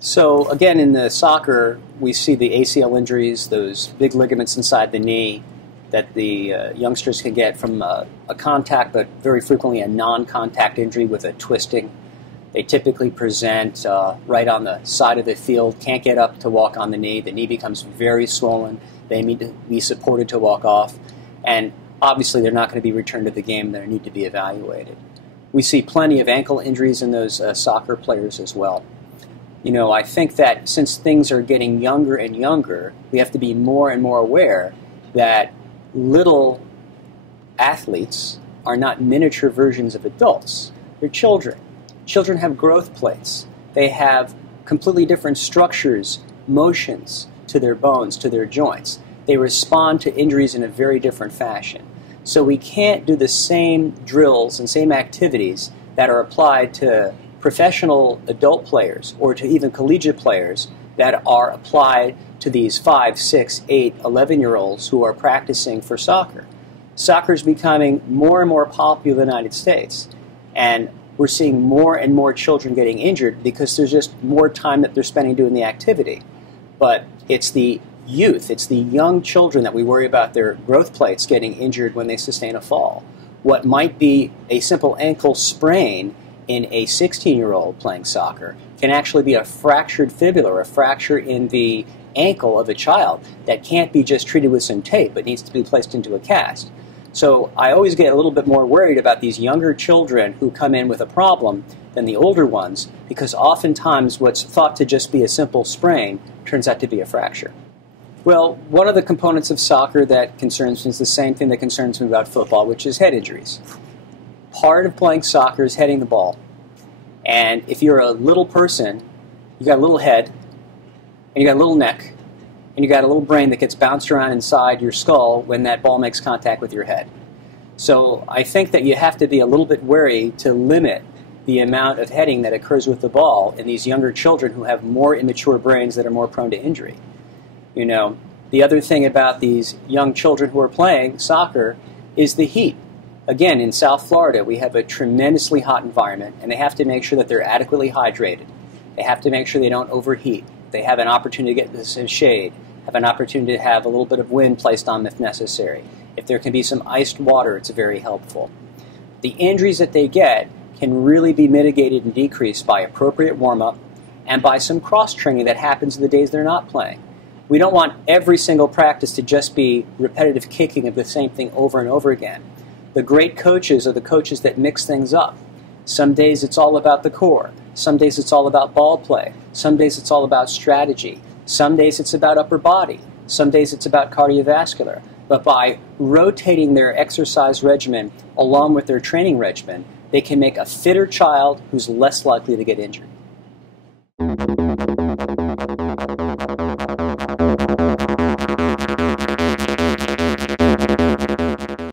So again, in the soccer, we see the ACL injuries, those big ligaments inside the knee that the youngsters can get from a contact, but very frequently a non-contact injury with a twisting. They typically present right on the side of the field, can't get up to walk on the knee becomes very swollen, they need to be supported to walk off, and obviously they're not going to be returned to the game, they need to be evaluated. We see plenty of ankle injuries in those soccer players as well. You know, I think that since things are getting younger and younger, we have to be more and more aware that little athletes are not miniature versions of adults. They're children. Children have growth plates. They have completely different structures, motions to their bones, to their joints. They respond to injuries in a very different fashion. So we can't do the same drills and same activities that are applied to professional adult players or to even collegiate players that are applied to these 5, 6, 8, 11-year-olds who are practicing for soccer. Soccer is becoming more and more popular in the United States, and we're seeing more and more children getting injured because there's just more time that they're spending doing the activity. But it's the youth, it's the young children that we worry about their growth plates getting injured when they sustain a fall. What might be a simple ankle sprain in a 16-year-old playing soccer can actually be a fractured fibula, or a fracture in the ankle of a child that can't be just treated with some tape but needs to be placed into a cast. So I always get a little bit more worried about these younger children who come in with a problem than the older ones, because oftentimes what's thought to just be a simple sprain turns out to be a fracture. Well, one of the components of soccer that concerns me is the same thing that concerns me about football, which is head injuries. Part of playing soccer is heading the ball. And if you're a little person, you got a little head, and you got a little neck, and you got a little brain that gets bounced around inside your skull when that ball makes contact with your head. So I think that you have to be a little bit wary to limit the amount of heading that occurs with the ball in these younger children who have more immature brains that are more prone to injury. You know, the other thing about these young children who are playing soccer is the heat. Again, in South Florida, we have a tremendously hot environment, and they have to make sure that they're adequately hydrated. They have to make sure they don't overheat. They have an opportunity to get some shade, have an opportunity to have a little bit of wind placed on them if necessary. If there can be some iced water, it's very helpful. The injuries that they get can really be mitigated and decreased by appropriate warm-up and by some cross-training that happens in the days they're not playing. We don't want every single practice to just be repetitive kicking of the same thing over and over again. The great coaches are the coaches that mix things up. Some days it's all about the core. Some days it's all about ball play. Some days it's all about strategy. Some days it's about upper body. Some days it's about cardiovascular. But by rotating their exercise regimen along with their training regimen, they can make a fitter child who's less likely to get injured.